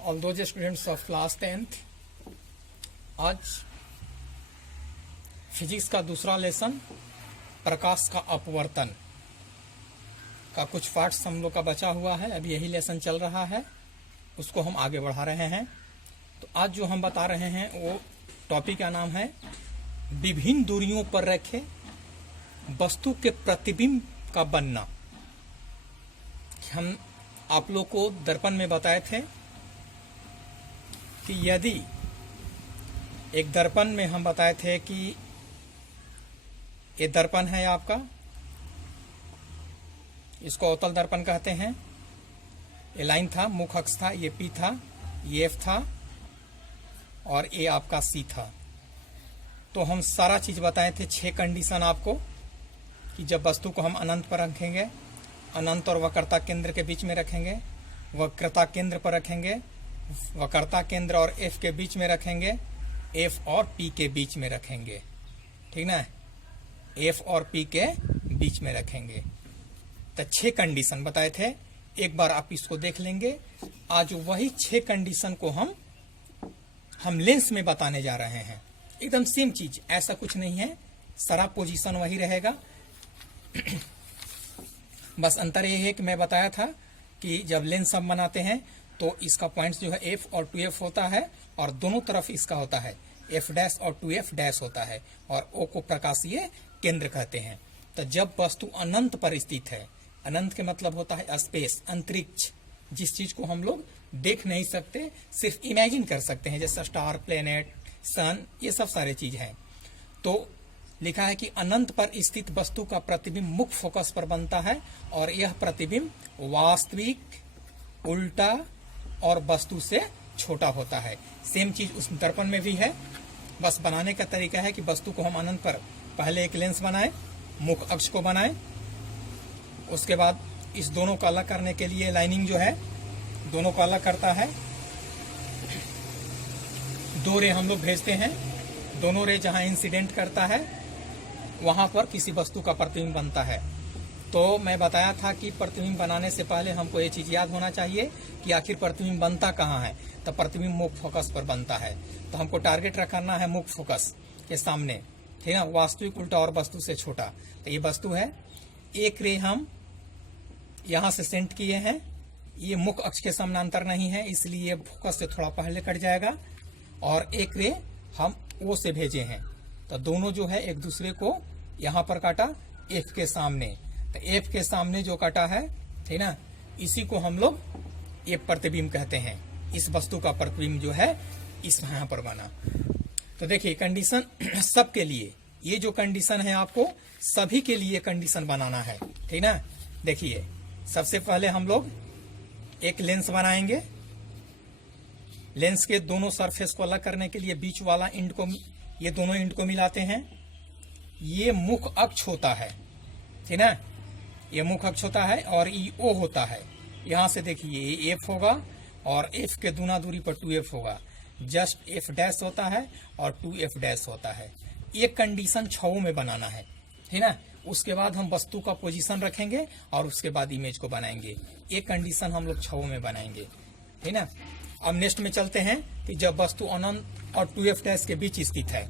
all those students of class 10th। आज physics का दूसरा लेसन प्रकाश का अपवर्तन का कुछ पार्ट्स हम लोग का बचा हुआ है। अभी यही लेसन चल रहा है, उसको हम आगे बढ़ा रहे हैं। तो आज जो हम बता रहे हैं वो टॉपिक का नाम है विभिन्न दूरियों पर रखे वस्तु के प्रतिबिंब का बनना। हम आप लोग को दर्पण में बताए थे कि यदि एक दर्पण में हम बताए थे कि ये दर्पण है आपका, इसको अवतल दर्पण कहते हैं। ये लाइन था, मुख्य अक्ष था, ये पी था, ये एफ था और ये आपका सी था। तो हम सारा चीज बताए थे, 6 कंडीशन आपको कि जब वस्तु को हम अनंत पर रखेंगे, अनंत और वक्रता केंद्र के बीच में रखेंगे, वक्रता केंद्र पर रखेंगे, वक्रता केंद्र और एफ के बीच में रखेंगे, एफ और पी के बीच में रखेंगे, ठीक ना, एफ और पी के बीच में रखेंगे। तो 6 कंडीशन बताए थे, एक बार आप इसको देख लेंगे। आज वही 6 कंडीशन को हम लेंस में बताने जा रहे हैं। एकदम सेम चीज, ऐसा कुछ नहीं है, सारा पोजीशन वही रहेगा। बस अंतर ये है कि मैं बताया था कि जब लेंस हम बनाते हैं तो इसका पॉइंट्स जो है एफ और 2f होता है और दोनों तरफ इसका होता है एफ डैश और 2f डैश होता है और ओ को प्रकाशीय केंद्र कहते हैं। तो जब वस्तु अनंत पर स्थित है, अनंत के मतलब होता है स्पेस, अंतरिक्ष, जिस चीज को हम लोग देख नहीं सकते, सिर्फ इमेजिन कर सकते हैं, जैसे स्टार, प्लेनेट, सन, ये सब सारे चीज हैं। तो लिखा है कि अनंत पर स्थित वस्तु का प्रतिबिंब मुख्य फोकस पर बनता है और यह प्रतिबिंब वास्तविक, उल्टा और वस्तु से छोटा होता है। सेम चीज उस दर्पण में भी है, बस बनाने का तरीका है कि वस्तु को हम अनंत पर पहले एक लेंस बनाएं, मुख्य अक्ष को बनाएं, उसके बाद इस दोनों को अलग करने के लिए लाइनिंग जो है दोनों को अलग करता है। 2 रे हम लोग भेजते हैं, दोनों रे जहां इंसिडेंट करता है वहां पर किसी वस्तु का प्रतिबिंब बनता है। तो मैं बताया था कि प्रतिबिंब बनाने से पहले हमको ये चीज याद होना चाहिए कि आखिर प्रतिबिंब बनता कहाँ है। तो प्रतिबिंब मुख्य फोकस पर बनता है, तो हमको टारगेट रखना है मुख्य फोकस के सामने, ठीक है, वास्तविक, उल्टा और वस्तु से छोटा। तो ये वस्तु है, एक रे हम यहां से सेंट किए हैं, ये मुख्य अक्ष के समानांतर नहीं है इसलिए फोकस से थोड़ा पहले कट जाएगा, और एक रे हम ओ से भेजे हैं। तो दोनों जो है एक दूसरे को यहां पर काटा एफ के सामने। तो एफ के सामने जो काटा है, ठीक ना, इसी को हम लोग ये प्रतिबिंब कहते हैं। इस वस्तु का प्रतिबिंब जो है इस यहां पर बना। तो देखिए कंडीशन सबके लिए, ये जो कंडीशन है आपको सभी के लिए कंडीशन बनाना है, ठीक ना। देखिए सबसे पहले हम लोग एक लेंस बनाएंगे। लेंस के दोनों सरफेस को अलग करने के लिए बीच वाला एंड को, ये दोनों एंड को मिलाते हैं। ये मुख्य अक्ष होता है, ठीक ना, ये मुख्य अक्ष होता है और ये ओ होता है। यहां से देखिए ये एफ होगा और एफ के दूना दूरी पर 2f होगा। जस्ट एफ डैश होता है और 2f डैश होता है। ये कंडीशन 6 में बनाना है, ठीक ना। उसके बाद हम वस्तु का पोजीशन रखेंगे और उसके बाद इमेज को बनाएंगे। ये कंडीशन हम लोग 6 में बनाएंगे, ठीक ना। अब नेक्स्ट में चलते हैं कि जब वस्तु अनंत और 2f डैश के बीच स्थित है,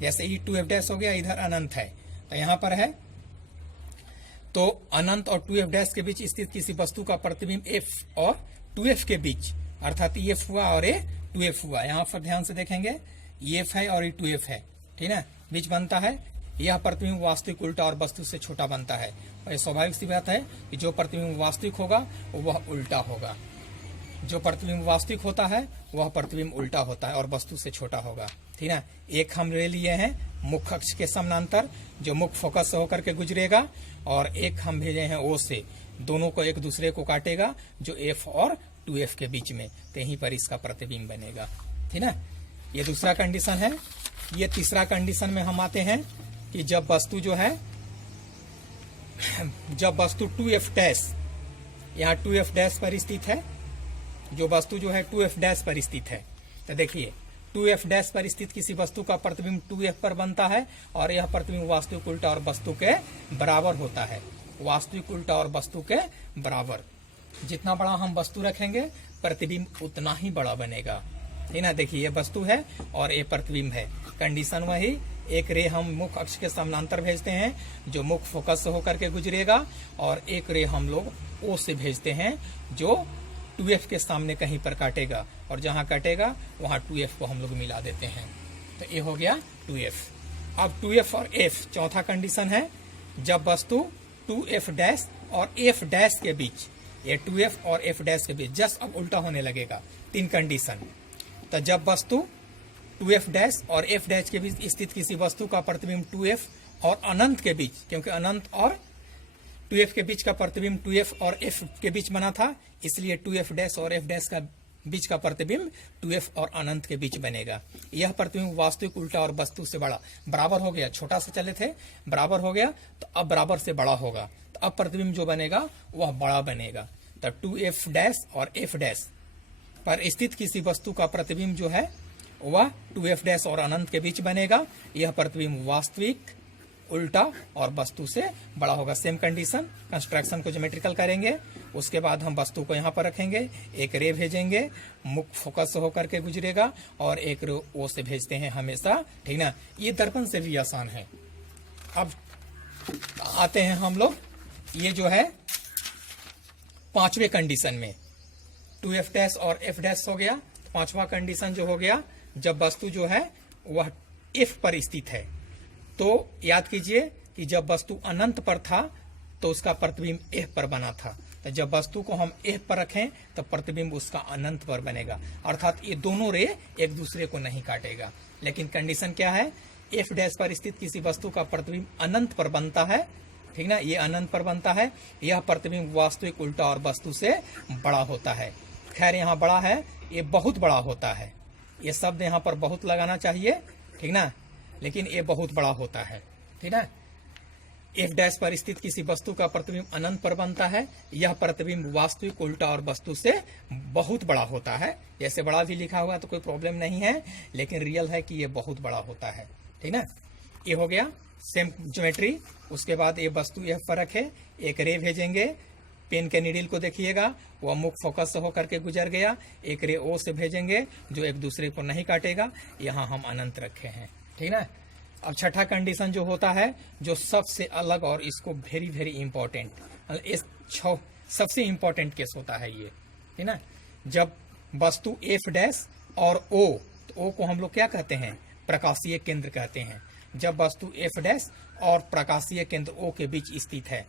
जैसे ये 2f डैश हो गया, इधर अनंत है, तो यहाँ पर है, तो अनंत और 2f डैश के बीच स्थित किसी वस्तु का प्रतिबिंब f और 2f के बीच, अर्थात ये f हुआ और ये 2f हुआ। यहाँ पर ध्यान से देखेंगे, ये f है और ये 2f है, ठीक है, बीच बनता है। यह प्रतिबिंब वास्तविक, उल्टा और वस्तु से छोटा बनता है। और ये स्वाभाविक सी बात है कि जो प्रतिबिंब वास्तविक होगा वह उल्टा होगा, जो प्रतिबिंब वास्तविक होता है वह प्रतिबिंब उल्टा होता है और वस्तु से छोटा होगा, ठीक है। एक हम ले लिए हैं मुख्य अक्ष के समानांतर जो मुख्य फोकस से होकर के गुजरेगा, और एक हम भेजे हैं ओ से, दोनों को एक दूसरे को काटेगा जो एफ और 2f के बीच में, तो यहीं पर इसका प्रतिबिंब बनेगा, ठीक है। ये दूसरा कंडीशन है। ये तीसरा कंडीशन में हम आते हैं कि जब वस्तु जो है, जब वस्तु 2f डैश, यहाँ 2f डैश पर स्थित है, जो वस्तु जो है 2f डैश पर स्थित है। तो देखिए 2f डैश पर स्थित किसी वस्तु का प्रतिबिंब 2f पर बनता है और यह प्रतिबिंब वास्तविक, उल्टा और वस्तु के बराबर होता है। वास्तविक, उल्टा और वस्तु के बराबर। जितना बड़ा हम वस्तु रखेंगे प्रतिबिंब उतना ही बड़ा बनेगा। ठीक ना, देखिए ये वस्तु है और ये प्रतिबिंब है। कंडीशन वही, एक रे हम मुख्य अक्ष के समानांतर भेजते हैं जो मुख्य फोकस से होकर के गुजरेगा, और एक रे हम लोग ओ से भेजते हैं जो 2F के सामने कहीं पर काटेगा, और जहां कटेगा वहां 2F को हम लोग मिला देते हैं। तो ये हो गया 2F। अब 2F और F चौथा कंडीशन है, जब वस्तु 2F डैश और F डैश के बीच, ये 2F और F डैश के बीच, जस्ट अब उल्टा होने लगेगा। 3 कंडीशन। तो जब वस्तु 2F डैश और F डैश के बीच स्थित किसी वस्तु का प्रतिबिंब 2F और अनंत के बीच, क्योंकि अनंत और 2F के बीच का प्रतिबिंब 2F और F के बीच बना था, इसलिए 2F डैश और F डैश का बीच का प्रतिबिंब 2F और अनंत के बीच बनेगा। यह प्रतिबिंब वास्तविक उल्टा और वस्तु से बड़ा बराबर हो गया। छोटा से चले थे, बराबर हो गया, तो अब बराबर से बड़ा होगा, तो अब प्रतिबिंब जो बनेगा वह बड़ा बनेगा। तो 2F डैश और F डैश पर स्थित किसी वस्तु का प्रतिबिंब जो है वह 2F डैश और अनंत के बीच बनेगा। यह प्रतिबिंब वास्तविक, उल्टा और वस्तु से बड़ा होगा। सेम कंडीशन, कंस्ट्रक्शन को ज्योमेट्रिकल करेंगे, उसके बाद हम वस्तु को यहाँ पर रखेंगे, एक रे भेजेंगे, मुख्य फोकस से होकर के गुजरेगा, और एक रे ओ से भेजते हैं हमेशा। ठीक ना, ये दर्पण से भी आसान है। अब आते हैं हम लोग, ये जो है 5वें कंडीशन में 2F डैश और F डैश हो गया। 5वां कंडीशन जो हो गया, जब वस्तु जो है वह F पर स्थित है, तो याद कीजिए कि जब वस्तु अनंत पर था तो उसका प्रतिबिंब F पर बना था। तो जब वस्तु को हम F पर रखें तो प्रतिबिंब उसका अनंत पर बनेगा, अर्थात ये दोनों रे एक दूसरे को नहीं काटेगा। लेकिन कंडीशन क्या है, F डैश पर स्थित किसी वस्तु का प्रतिबिंब अनंत पर बनता है। ठीक ना, ये अनंत पर बनता है। यह प्रतिबिंब वास्तविक, उल्टा और वस्तु से बड़ा होता है। खैर यहाँ बड़ा है, ये बहुत बड़ा होता है। ये शब्द यहाँ पर बहुत लगाना चाहिए, ठीक ना, लेकिन ये बहुत बड़ा होता है। ठीक ना, F डैश पर स्थित किसी वस्तु का प्रतिबिंब अनंत पर बनता है। यह प्रतिबिंब वास्तविक, उल्टा और वस्तु से बहुत बड़ा होता है। जैसे बड़ा भी लिखा हुआ तो कोई प्रॉब्लम नहीं है, लेकिन रियल है कि ये बहुत बड़ा होता है। ठीक ना, ये हो गया सेम ज्योमेट्री। उसके बाद ये वस्तु F पर रखे, एक रे भेजेंगे, पेन के नीडल को देखिएगा, वह मुख्य फोकस से होकर के गुजर गया। एक रे O से भेजेंगे जो एक दूसरे को नहीं काटेगा। यहाँ हम अनंत रखे हैं। ठीक ना, अब छठा कंडीशन जो होता है, जो सबसे अलग और इसको वेरी वेरी इंपॉर्टेंट, सबसे इंपॉर्टेंट केस होता है ये। ठीक ना, जब वस्तु F डैश और O, तो O को हम लोग क्या कहते हैं, प्रकाशीय केंद्र कहते हैं। जब वस्तु F डैश और प्रकाशीय केंद्र O के बीच स्थित है,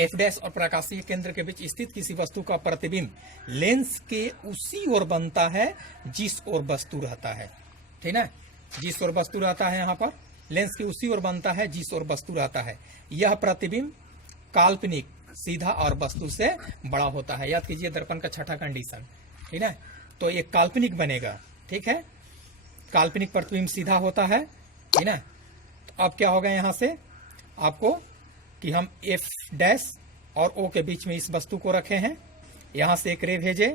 F डैश और प्रकाशीय केंद्र के बीच स्थित किसी वस्तु का प्रतिबिंब लेंस के उसी ओर बनता है जिस ओर वस्तु रहता है। ठीक ना, जिस ओर वस्तु रहता है, यहाँ पर लेंस के उसी ओर बनता है जिस ओर वस्तु रहता है। यह प्रतिबिंब काल्पनिक, सीधा और वस्तु से बड़ा होता है। याद कीजिए दर्पण का छठा कंडीशन। ठीक है, तो ये काल्पनिक बनेगा। ठीक है, काल्पनिक प्रतिबिंब सीधा होता है। ठीक ना, तो अब क्या होगा यहाँ से आपको कि हम F डैश और O के बीच में इस वस्तु को रखे हैं। यहाँ से एक रे भेजे,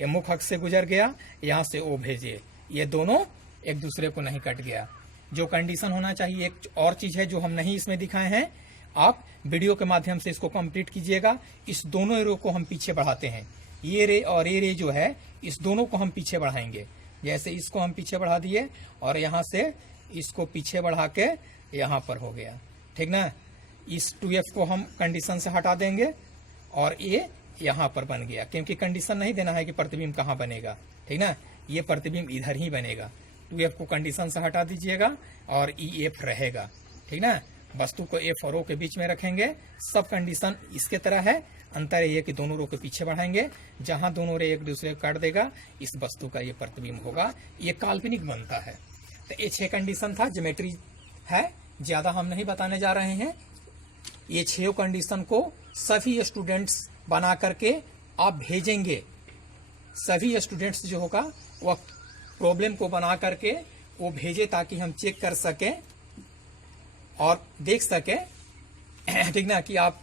ये मुख्य अक्ष से गुजर गया, यहाँ से O भेजे, ये दोनों एक दूसरे को नहीं कट गया। जो कंडीशन होना चाहिए, एक और चीज है जो हम नहीं इसमें दिखाए हैं, आप वीडियो के माध्यम से इसको कंप्लीट कीजिएगा। इस दोनों रे को हम पीछे बढ़ाते हैं, ये रे और ये रे जो है, इस दोनों को हम पीछे बढ़ाएंगे। जैसे इसको हम पीछे बढ़ा दिए और यहाँ से इसको पीछे बढ़ा के यहाँ पर हो गया। ठीक ना, इस 2F को हम कंडीशन से हटा देंगे और ये यहाँ पर बन गया, क्योंकि कंडीशन नहीं देना है कि प्रतिबिंब कहाँ बनेगा। ठीक ना, ये प्रतिबिंब इधर ही बनेगा। 2F को कंडीशन से हटा दीजिएगा और EF रहेगा। ठीक ना, वस्तु को F और O के बीच में रखेंगे। सब कंडीशन इसके तरह है, अंतर ये कि दोनों रो के पीछे बढ़ाएंगे। जहां दोनों रे एक दूसरे को काट देगा, इस वस्तु का ये प्रतिबिंब होगा, ये काल्पनिक बनता है। तो ये 6 कंडीशन था, ज्योमेट्री है, ज्यादा हम नहीं बताने जा रहे हैं। ये 6 कंडीशन को सभी स्टूडेंट्स बना करके आप भेजेंगे। सभी स्टूडेंट्स जो होगा वह प्रॉब्लम को बना करके वो भेजे, ताकि हम चेक कर सकें और देख सके। ठीक ना, कि आप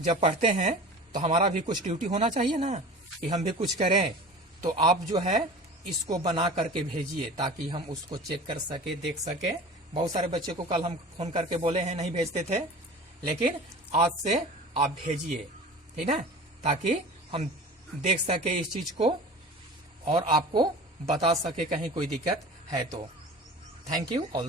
जब पढ़ते हैं तो हमारा भी कुछ ड्यूटी होना चाहिए ना, कि हम भी कुछ करें। तो आप जो है इसको बना करके भेजिए, ताकि हम उसको चेक कर सके, देख सके। बहुत सारे बच्चे को कल हम फोन करके बोले हैं, नहीं भेजते थे, लेकिन आज से आप भेजिए। ठीक है, ताकि हम देख सके इस चीज को और आपको बता सके कहीं कोई दिक्कत है तो। Thank you all.